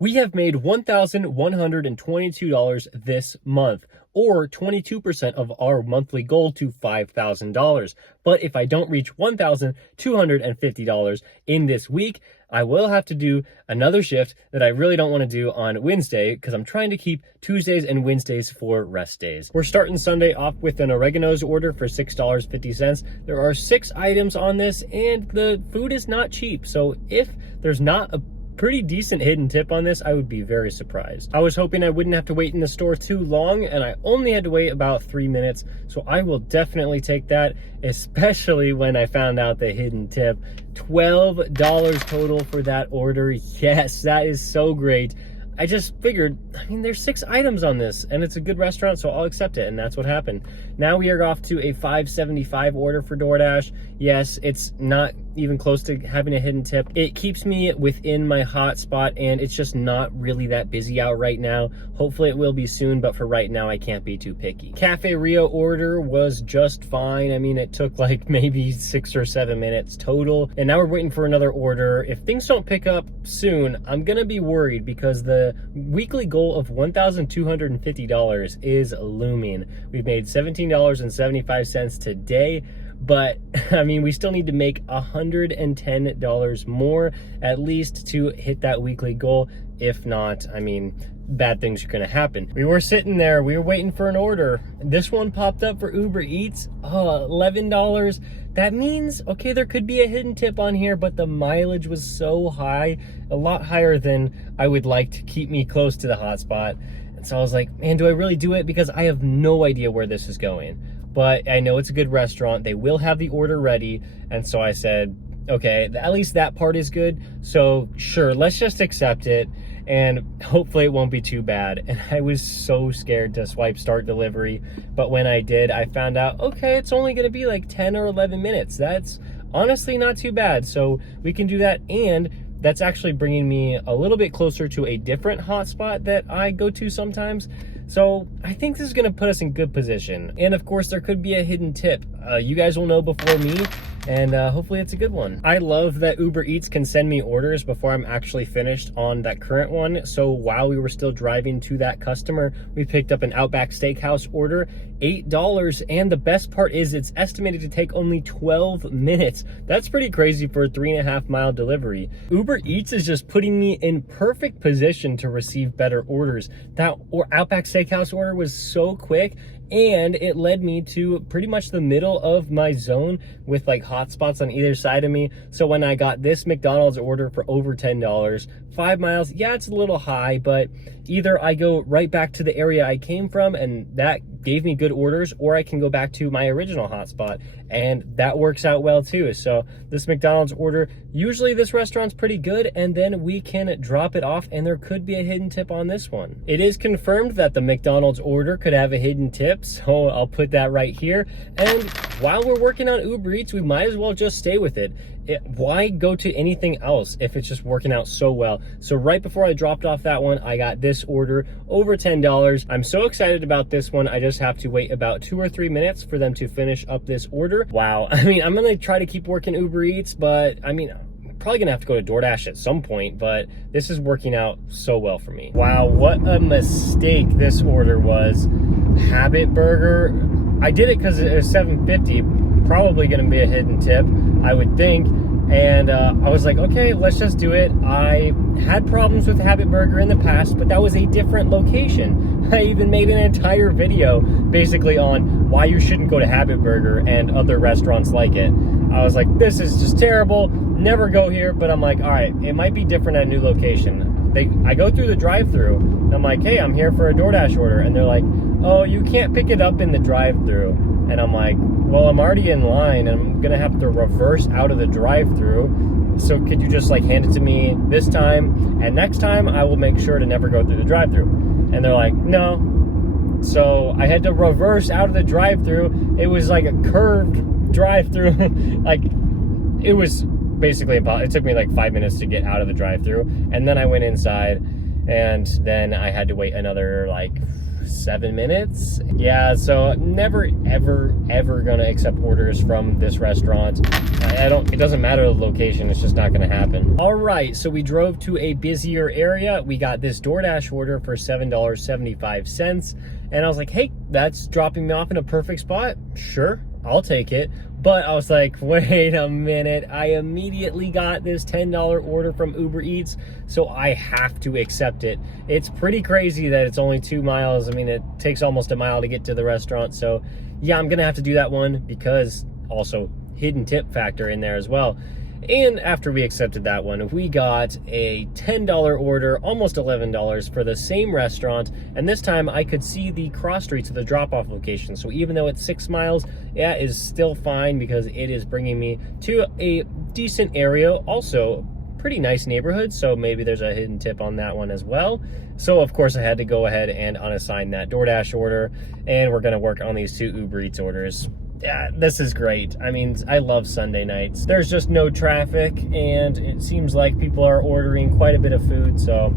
We have made $1,122 this month, or 22% of our monthly goal to $5,000. But if I don't reach $1,250 in this week, I will have to do another shift that I really don't want to do on Wednesday because I'm trying to keep Tuesdays and Wednesdays for rest days. We're starting Sunday off with an oregano's order for $6.50. There are 6 items on this and the food is not cheap. So if there's not a pretty decent hidden tip on this, I would be very surprised. I was hoping I wouldn't have to wait in the store too long, and I only had to wait about 3 minutes, so I will definitely take that, especially when I found out the hidden tip. $12 total for that order. Yes, that is so great. I just figured, there's 6 items on this and it's a good restaurant, so I'll accept it, and that's what happened. Now we are off to a $5.75 order for DoorDash. Yes, it's not even close to having a hidden tip. It keeps me within my hotspot, and it's just not really that busy out right now. Hopefully it will be soon, but for right now, I can't be too picky. Cafe Rio order was just fine. It took like maybe 6 or 7 minutes total, and now we're waiting for another order. If things don't pick up soon, I'm gonna be worried because the weekly goal of $1,250 is looming. We've made $17.75 today, but we still need to make $110 more at least to hit that weekly goal. If not, bad things are gonna happen. We were sitting there, we were waiting for an order. This one popped up for Uber Eats, $11. That means, okay, there could be a hidden tip on here, but the mileage was so high, a lot higher than I would like to keep me close to the hotspot. And so I was like, man, do I really do it? Because I have no idea where this is going. But I know it's a good restaurant. They will have the order ready. And so I said, okay, at least that part is good. So sure, let's just accept it. And hopefully it won't be too bad. And I was so scared to swipe start delivery. But when I did, I found out, okay, it's only gonna be like 10 or 11 minutes. That's honestly not too bad. So we can do that. And that's actually bringing me a little bit closer to a different hotspot that I go to sometimes. So I think this is gonna put us in good position. And of course, there could be a hidden tip. You guys will know before me, and hopefully it's a good one. I love that Uber Eats can send me orders before I'm actually finished on that current one. So while we were still driving to that customer, we picked up an Outback Steakhouse order, $8. And the best part is it's estimated to take only 12 minutes. That's pretty crazy for a 3.5 mile delivery. Uber Eats is just putting me in perfect position to receive better orders. That Outback Steakhouse order was so quick, and it led me to pretty much the middle of my zone with like hotspots on either side of me. So when I got this McDonald's order for over $10, 5 miles, yeah, it's a little high, but either I go right back to the area I came from and that gave me good orders, or I can go back to my original hotspot, and that works out well too. So this McDonald's order, usually this restaurant's pretty good, and then we can drop it off and there could be a hidden tip on this one. It is confirmed that the McDonald's order could have a hidden tip, so I'll put that right here. And while we're working on Uber Eats, we might as well just stay with it. Why go to anything else if it's just working out so well? So right before I dropped off that one, I got this order over $10. I'm so excited about this one. I just have to wait about 2 or 3 minutes for them to finish up this order. Wow. I'm gonna try to keep working Uber Eats, but I'm probably gonna have to go to DoorDash at some point, but this is working out so well for me. Wow, what a mistake this order was. Habit Burger. I did it because it was $7.50, probably gonna be a hidden tip, I would think. And I was like, okay, let's just do it. I had problems with Habit Burger in the past, but that was a different location. I even made an entire video basically on why you shouldn't go to Habit Burger and other restaurants like it. I was like, this is just terrible, never go here. But I'm like, all right, it might be different at a new location. I go through the drive-thru, and I'm like, hey, I'm here for a DoorDash order. And they're like, oh, you can't pick it up in the drive-thru. And I'm like, well, I'm already in line and I'm gonna have to reverse out of the drive-thru. So could you just hand it to me this time? And next time I will make sure to never go through the drive-thru. And they're like, no. So I had to reverse out of the drive-thru. It was like a curved drive-thru. It was basically impossible. It took me like 5 minutes to get out of the drive-thru. And then I went inside, and then I had to wait another 7 minutes. Yeah, so never ever gonna accept orders from this restaurant. It doesn't matter the location, it's just not gonna happen. All right, so we drove to a busier area. We got this DoorDash order for $7.75, and I was like, hey, that's dropping me off in a perfect spot. Sure, I'll take it. But I was like, wait a minute, I immediately got this $10 order from Uber Eats, so I have to accept it. It's pretty crazy that it's only 2 miles. I mean, it takes almost a mile to get to the restaurant. So yeah, I'm gonna have to do that one, because also hidden tip factor in there as well. And after we accepted that one, we got a $10 order, almost $11 for the same restaurant. And this time I could see the cross streets of the drop-off location. So even though it's 6 miles, yeah, it is still fine because it is bringing me to a decent area. Also, pretty nice neighborhood. So maybe there's a hidden tip on that one as well. So of course I had to go ahead and unassign that DoorDash order. And we're going to work on these 2 Uber Eats orders. Yeah, this is great. I mean, I love Sunday nights. There's just no traffic, and it seems like people are ordering quite a bit of food, so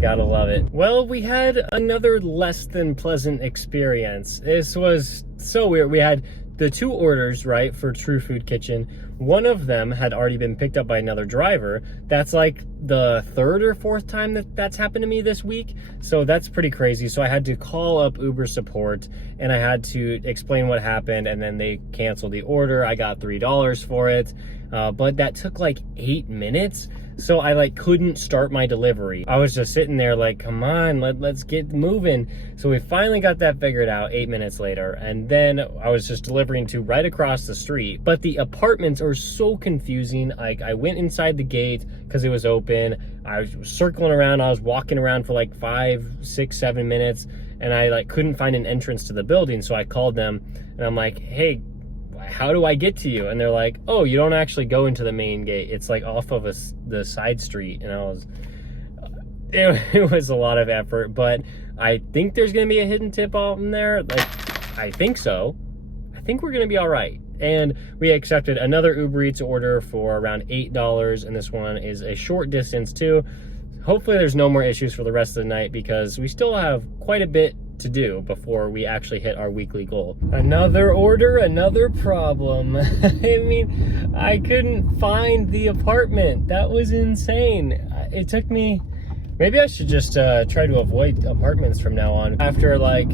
gotta love it. Well, we had another less than pleasant experience. This was so weird. We had the 2 orders, right, for True Food Kitchen. One of them had already been picked up by another driver. That's like the 3rd or 4th time that's happened to me this week. So that's pretty crazy. So I had to call up Uber support and I had to explain what happened, and then they canceled the order. I got $3 for it, but that took like 8 minutes. So I like couldn't start my delivery. I was just sitting there like, come on, let's get moving. So we finally got that figured out 8 minutes later. And then I was just delivering to right across the street. But the apartments are so confusing. Like, I went inside the gate because it was open. I was circling around. I was walking around for like 5, 6, 7 minutes. And I like couldn't find an entrance to the building. So I called them and I'm like, hey, how do I get to you? And they're like, oh, you don't actually go into the main gate. It's like off of the side street. And it was a lot of effort, but I think there's going to be a hidden tip out in there. Like, I think so. I think we're going to be all right. And we accepted another Uber Eats order for around $8. And this one is a short distance too. Hopefully there's no more issues for the rest of the night, because we still have quite a bit to do before we actually hit our weekly goal. Another order, another problem. I mean, I couldn't find the apartment. That was insane. It took me, maybe I should just try to avoid apartments from now on. After like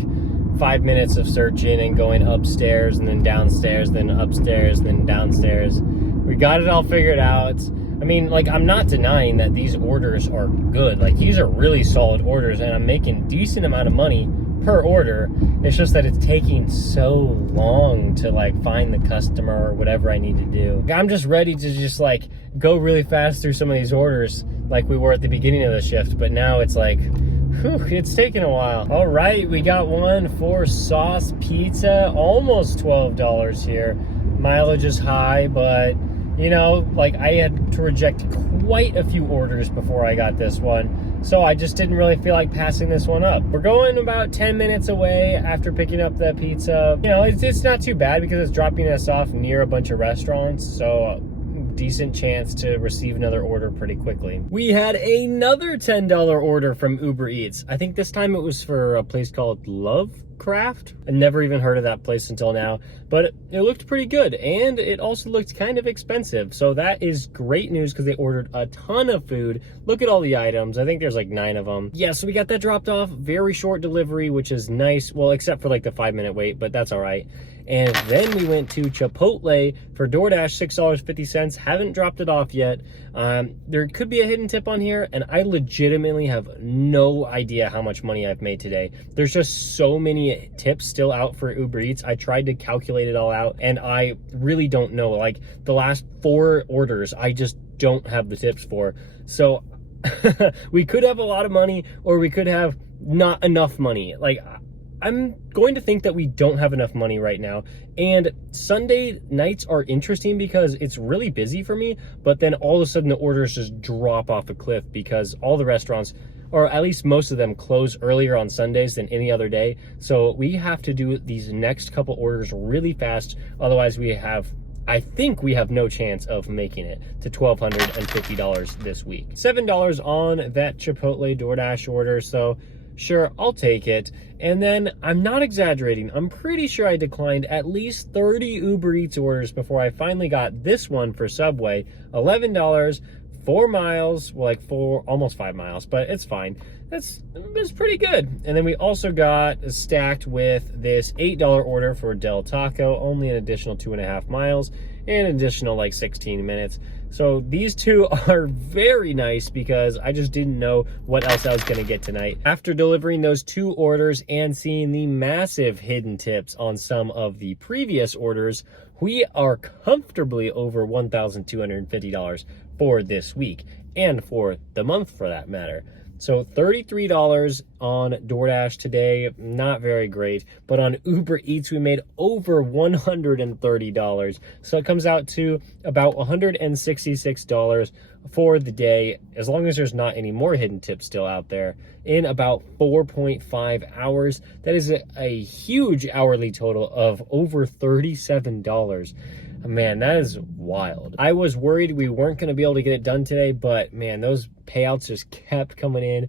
5 minutes of searching and going upstairs and then downstairs, then upstairs, then downstairs, we got it all figured out. I mean, like, I'm not denying that these orders are good. Like, these are really solid orders, and I'm making decent amount of money per order. It's just that it's taking so long to like find the customer or whatever I need to do. I'm just ready to just like go really fast through some of these orders like we were at the beginning of the shift, but now it's like, whew, it's taking a while. All right, we got one for sauce pizza, almost $12 here. Mileage is high, but you know, like, I had to reject quite a few orders before I got this one. So I just didn't really feel like passing this one up. We're going about 10 minutes away after picking up the pizza. You know, it's not too bad because it's dropping us off near a bunch of restaurants. So decent chance to receive another order pretty quickly. We had another $10 order from Uber Eats. I think this time it was for a place called Lovecraft. I never even heard of that place until now, but it looked pretty good, and it also looked kind of expensive. So that is great news because they ordered a ton of food. Look at all the items. I think there's like 9 of them. Yeah, so we got that dropped off. Very short delivery, which is nice. Well, except for like the 5-minute wait, but that's all right. And then we went to Chipotle for DoorDash, $6.50. Haven't dropped it off yet. There could be a hidden tip on here, and I legitimately have no idea how much money I've made today. There's just so many tips still out for Uber Eats. I tried to calculate it all out, and I really don't know. Like, the last 4 orders, I just don't have the tips for. So we could have a lot of money, or we could have not enough money. Like, I'm going to think that we don't have enough money right now. And Sunday nights are interesting because it's really busy for me, but then all of a sudden the orders just drop off a cliff because all the restaurants, or at least most of them, close earlier on Sundays than any other day. So we have to do these next couple orders really fast. Otherwise I think we have no chance of making it to $1,250 this week. $7 on that Chipotle DoorDash order. So Sure, I'll take it. And then, I'm not exaggerating, I'm pretty sure I declined at least 30 Uber Eats orders before I finally got this one for Subway. $11, 4 miles, well, like almost 5 miles, but it's fine. It's pretty good. And then we also got stacked with this $8 order for Del Taco, only an additional 2.5 miles and an additional like 16 minutes. So these two are very nice because I just didn't know what else I was gonna get tonight. After delivering those 2 orders and seeing the massive hidden tips on some of the previous orders, we are comfortably over $1,250 for this week and for the month for that matter. So $33 on DoorDash today, not very great, but on Uber Eats we made over $130. So it comes out to about $166 for the day, as long as there's not any more hidden tips still out there, in about 4.5 hours. That is a huge hourly total of over $37. Man, that is wild. I was worried we weren't going to be able to get it done today, but man, those payouts just kept coming in.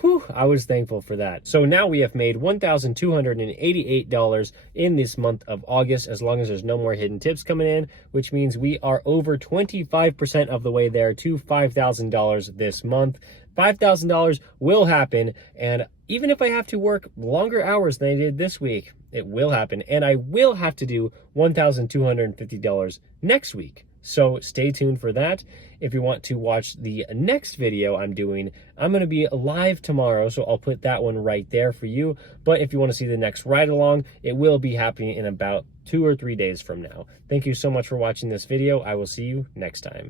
Whew, I was thankful for that. So now we have made $1,288 in this month of August, as long as there's no more hidden tips coming in, which means we are over 25% of the way there to $5,000 this month. $5,000 will happen, and even if I have to work longer hours than I did this week, it will happen, and I will have to do $1,250 next week. So stay tuned for that. If you want to watch the next video I'm doing, I'm going to be live tomorrow, so I'll put that one right there for you. But if you want to see the next ride along, it will be happening in about 2 or 3 days from now. Thank you so much for watching this video. I will see you next time.